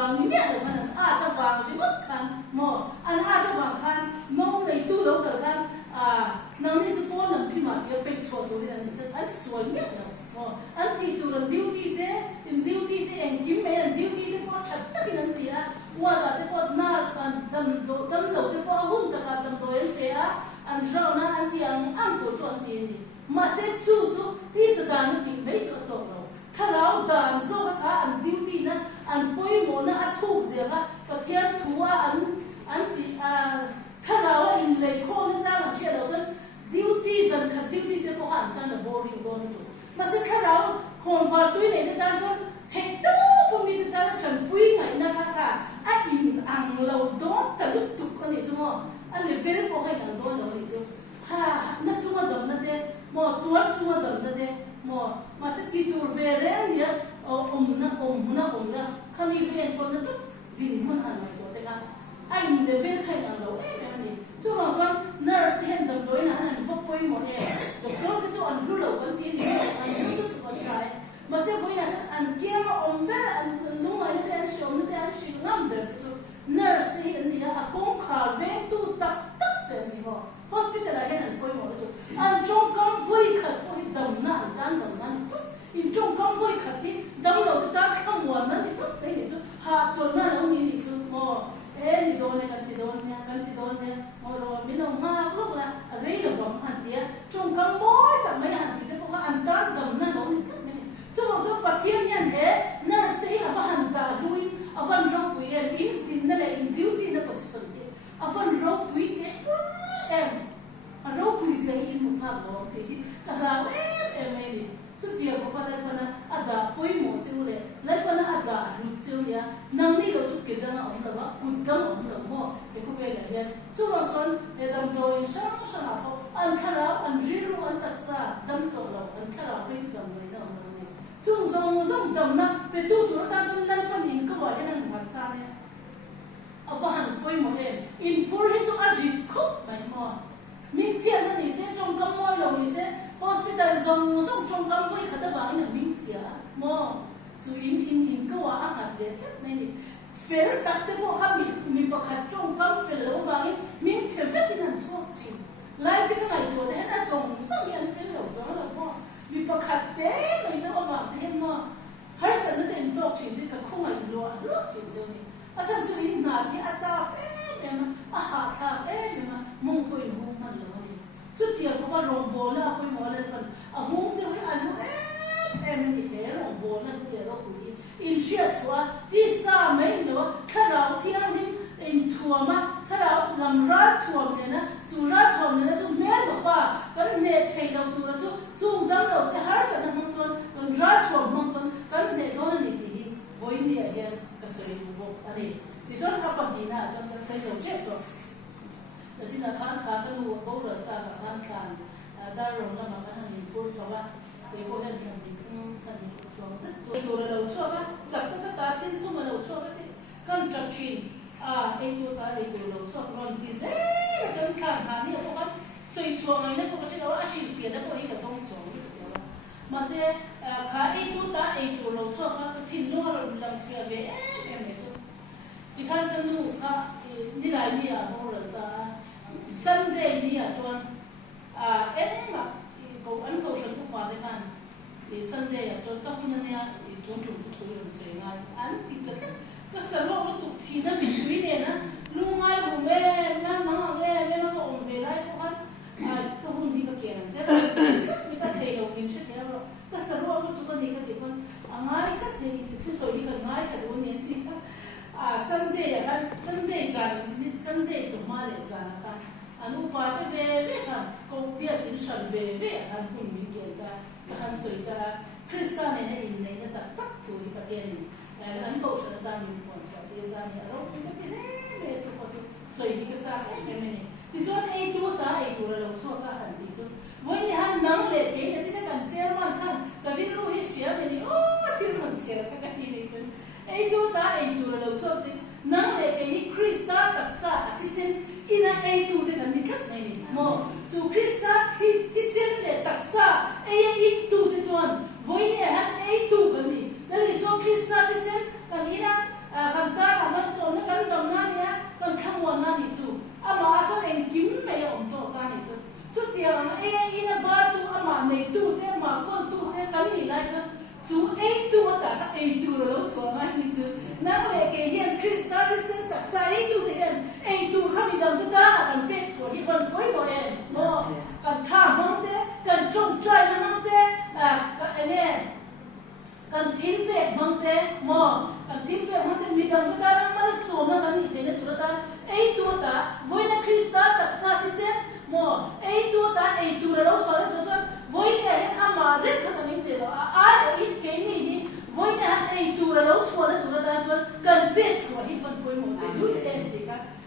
vàng nhẹ được mà ta vàng chỉ mất khăn mò ăn ta vàng khăn mong này tu lâu cả khăn nang ni tu pon nam thi ma ti pe chua tu ni an suai nhẹ đâu mò an ti tu ran duty te en kim me an duty te po chat ta ki nan ti wa da te po na san dam lo te po hun ta ka dam do en pe an rau na an ti an tu chu an ti ni ma se chu ti sa da ni ti me chu to lo tharau dan so ka an duty na an poi mo na a thu zia ka thian thua an ti tharau in lei kho na cha ang che lo chen duty zan khat duty te ko han ta na boring gon tu ma se tharau khon var tui nei ta chon the tu po mi ta chan pui ngai na ka a in ang lo do ta lu tu ko ni chu mo an le ver po hai dan do lo ni chu na chu ma dam na te mo tuar chu ma dam na te mo ma se ki tur ve re ni na khami ve ko na tu din mun han mai ko te ka ai in le ver khai dan lo ni chu ma fan nurse hen dam doi na han fo poi mo e doctor ke chu an lu lo kan ti ni an tu ko trai ma se voi na an kia ma omber an lu mai na te an shom na te an shi number tu nurse te hen ni a kong khar ve tu tak te ni mo hospital a hen an poi mo tu an chong kam voi khat ko dam na an dan dam na tu in chong kam voi khat ti dam lo ta kham wa na ni tu ni chu ha chon na lo ni chu mo ni do ne kan ti do ne mo ro mi no ma lo la re lo bom an tia chong kam moi ta mai an ti te ko an dan dam na lo ni tu ni chu pa thiam yan he nurse te a han ta lui a van ro pu ye in tin na le in duty na position te a van ro pu te em a ro pu se in mu pa lo te ka la em ni chu tia ko pa na ada poi mo chu le la pa na ada ru chu ya nang ni lo chu ke da na om la kun kam om la mo te ko ve la ya chu lo chon e dam join sang ha ko an thara an riru an taksa dam to lo an thara pe chu dam mai na om ni chu zong dam na pe tu ta chun lan pa nin ko wa ya nan ta ne a va han poi mo e in pur hi chu a ri khop mai mo min chia na ni se chong kam moi lo ni se hospital zong chong kam voi khata wa ina min chia mo chu in ko wa a hat le chat mai ni fel tak te ko ha mi pa khat chong kam fel lo wa ni min che vet in an chok chi lai te ka to ne na song yan fel lo zo la po mi pa khat te mai zo ma te mo har san na ten tok chi ni ka khong ai lo chi zo ni a san chu in na ti ata fe ma a ha tha ma mong ko in hong man lo ni chu tia ko ba rong bo la ko mo le pan a hong che wi an lo ni he rong bo na ku le ro ku ni in shia chua ti sa mai lo kharau thiang him in thuama kharau lam ra thuam ne na chu ra thuam ne na chu me ma pa kan ne thei lo tu ra chu chung dam lo te har sa na mong chon kan ra thuam mong chon kan ne do na ni ti voi ni a he ka sai bu bo ani ti chon ka pa ni na chon ka sai lo che to Jadi nak kan lu bawa letak kan darung lama kan ni pun sawa, kau yang cantik kan ni jual set. Itu orang lucu apa? Jatuh ke tatin semua lucu apa ni? Kan cacing itu tadi itu lucu. Orang tize macam kan ni apa kan? So itu orang ini apa sih orang asyik dia apa ini ketong jual. Masih itu tak itu lucu apa? Tinnu orang bilang via itu. Ikan kanu nilai ni bawa letak. Sunday ni chuan ma ko an ko shan ko pa de kan Sunday chuan ta kun ne tong chu thu yin se nga an ti ta ka sa lo tu thi na mi tui ne na lu ngai ru me na ma me ma ko om ve lai ko kan ka hun di ka ke nan se ni ka thei lo min che ke ro ka sa lo tu ka ni ka de kon angai ka thei tu so ni ka ngai sa lo ni ti Sunday Sunday chu ma le zan ka anu pa te ve kan ko pia tin shan ve an hun mi ke ta han soi ta Krista ne in nei na ta tu ni pa te ni an ko shan ta ni ko cha te ta ni ro ni ka te me tu ko tu soi ni ka cha me ni ti chon e tu lo so ka han ti chu voi ni han nang le ke na chi ta kan chairman kan ka ri ru hi sia me ni ti ron che ka ti ni chu e tu lo so ti nang le ke ni Krista taksa ti sen ina tu de kan ni khat nei ni mo chu Krista ti sen le taksa tu de chuan voi ni han tu kan ni la li so Krista ti sen kan ina kan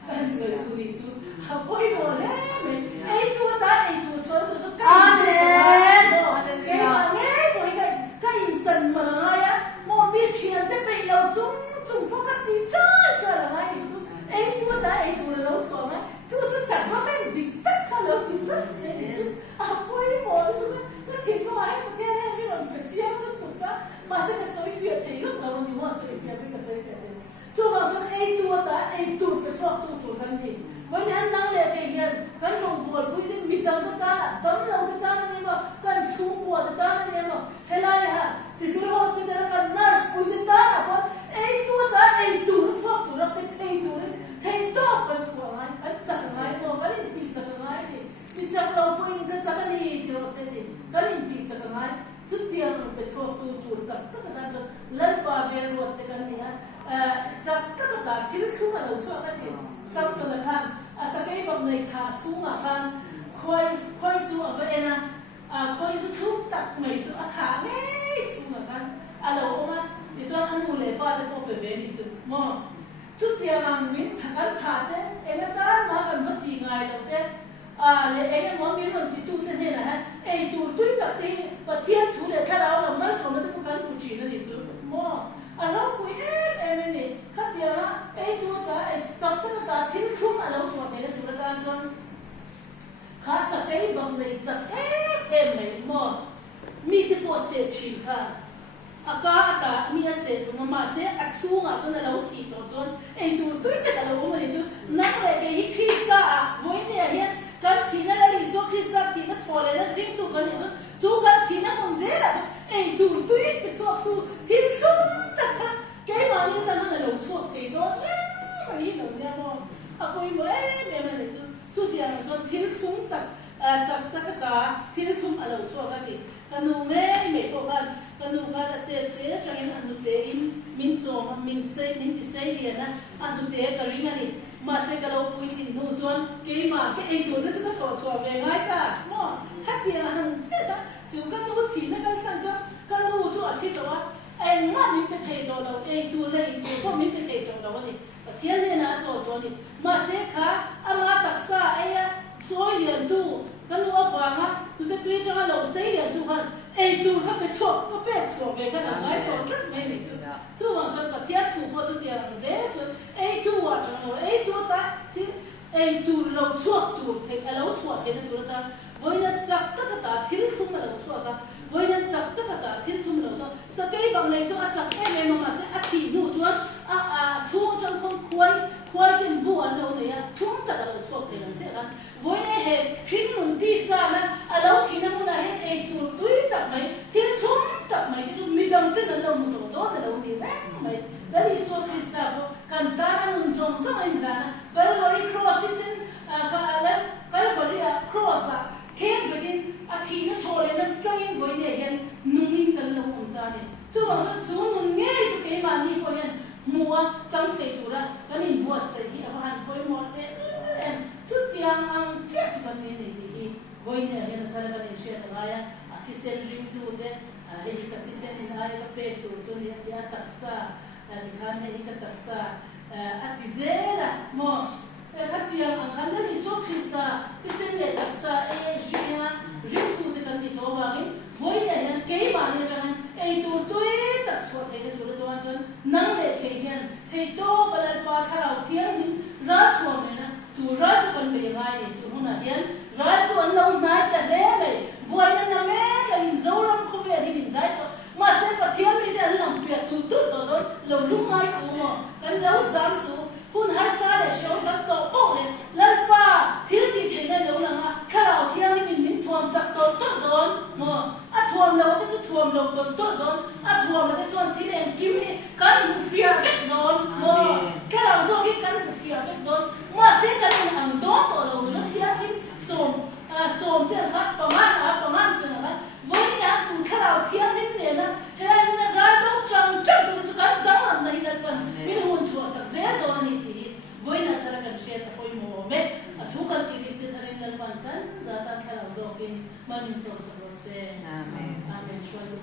kan zoi tu ni chu ha poi mo le me ei tu ta ei tu cho tu ka ke ma nge poi ka in san ma nga ya mo mi chian te pe lo chung po ka ti cha la ngai ni tu ei tu ta ei tu lo cho ma tu sa ma me di ta ka lo di ta me tu ha poi mo tu ka ti ko ai mo te ni lo pe chia lo tu ta ma se ka soi fia te lo lo ni mo soi fia pe ka soi fia te chu ma chu ei tu ta ei tu pe cho tu kan tiวันนั้นนั่งเล่นเฮียนกันรองบัวพูดถึงมีตังค์ตาตั้มเราตาเนี่ยมั้งกันชูบัวตาเนี่ยมั้งเฮลัยฮะซิฟิลฮอสพิทอลกันนัร์สพูดถึงตาเพราะไอ้ตัวตาไอ้ตัวชอบตัวเราไปเทตัวเลยเทตัวกันชัวร์ไงอันจักรไงพอกันอินทีจักรไงดิจักรเราพูดกันจักรนี่ที่เราเสด็จกันอินทีจักรไงสุดเดียวเราไปชอบตัวกันตั้งแต่นั้นจนเลิกบาเบลวัดกันเนี่ยจักรตั้งแต่ที่เราชูมาเราชอบกันที่สังสรรค์ sa kai bam nei tha chunga khan khoi su ava ena khoi su thuk tak mai chu a kha nei chunga khan alo oma ni chuan anu le pa te ko pe ve ni chu mo chu tia mang min thakan tha te ena ta ma kan vati ngai lo te le ena mo mi ron ti tu te ne na ha ei tu tu ta te pathian thu le thara lo mas lo te kan ku chi na ni chu mo alo ku em ni khatia ei tu ta ei chak ta thil thum alo chu te tu la tan chon kha sa kai bam nei chak em mai mo mi te po se chi kha aka ata mi a se tu ma se a chunga chon alo thi to chon ei tu tu te alo mo ni chu na le ke hi krista voi ne hian kan thina la ri so krista thina thole na ring tu kan ni chu kan thina mon ze la ei tu tu pe chu tu thil thum ta kha ke ma ni ta na lo chu te do ma hi no ya mo a koi mo me me ni chu dia na chon thil thum ta chak ta ka thil thum alo chu ka ni kanu me ko kan kanu ka te tangin anu te in min chom min ti sei li na anu te ka ring ani ma se ka lo pui sin nu chon ke ma ke ei tu na chu ka tho chwa ve ngai ta mo tha ti an che ta chu ka tu thi na kan kan cha ka nu chu a thi to wa en ma min pe thei do lo ei tu le in tu ko min pe thei to lo ni thian ne na cho to ni ma se kha ama taksa aya soi lian tu kan nu wa ha tu te tui cha lo sei lian tu kan ei tu ka pe chok ko pe chok ve ka na ngai to ka me ni chu wa san pa thian tu ko tu dia ze chu ei tu wa cha lo ei tu ta thi ei tu lo chok tu the lo chok the tu ta voi na chak ta thil khum lo chok ka voi na chak ta thil khum lo to sa kai bang nei chu a chak em ma se a thi nu chu a chu chang khom khoi tin bu an lo ne ya thum ta lo chok the lan che la voi ne he khim nun ti sa na a lo thi na mu na he ei tu tui ta mai thil khum ta mai chu mi dang te na lo mu to to ta lo ni na mai la di so krista bo kan ta na nun zom zom ai na Calvary cross isin Calvary cross a kem begin a thi na thole na changin voi ne hen nungin kan lo um ta ne chu ba chu nun nge chu ke ma ni ko hen mua chang thei tu ra kan in bua sai hi a han koi mo te em chu tiang ang che chu kan ne ne hi voi ne hen ta ra ni she ta ya a thi sen ring tu de a hi ka thi sen ni ai ka pe tu ni ya taksa a ni khan he ka taksa a ti zela mo katia ang kanal iso Krista tisende taksa jia jitu de kan to wangin voi ya yan kei ma ni jangan ei tu tui tak so the de tu do an nang le ke hian thei to balal pa tharau thiang ni ra thua me na chu ra chu kan me ngai ni tu na hian ra chu an lo na ta de me voi na me la in zoram kho ve ni dai to ma se pa thiang mi de an lam fia tu do lo lu mai su mo kan lo zam su hun har sa le show kan to ko le lal pa thil ti the na lo langa kharau thiang ni min thuam chak to don mo a thuam lo te chu thuam lo don a thuam le chuan thil en kim he kan mu fia vek don mo kharau zo ki kan mu fia vek don ma se kan ang do to lo na thiang ni som te khat paman fe na voi ya chu kharau thiang ni le na helai na ra do chang tu kan dang na hi na pan min hun chu sa ze do ni voi na tara kan she ta koi mo me a thu kan ti te tharin lal pan kan za ta kharau zo ke mani so se amen shwa tu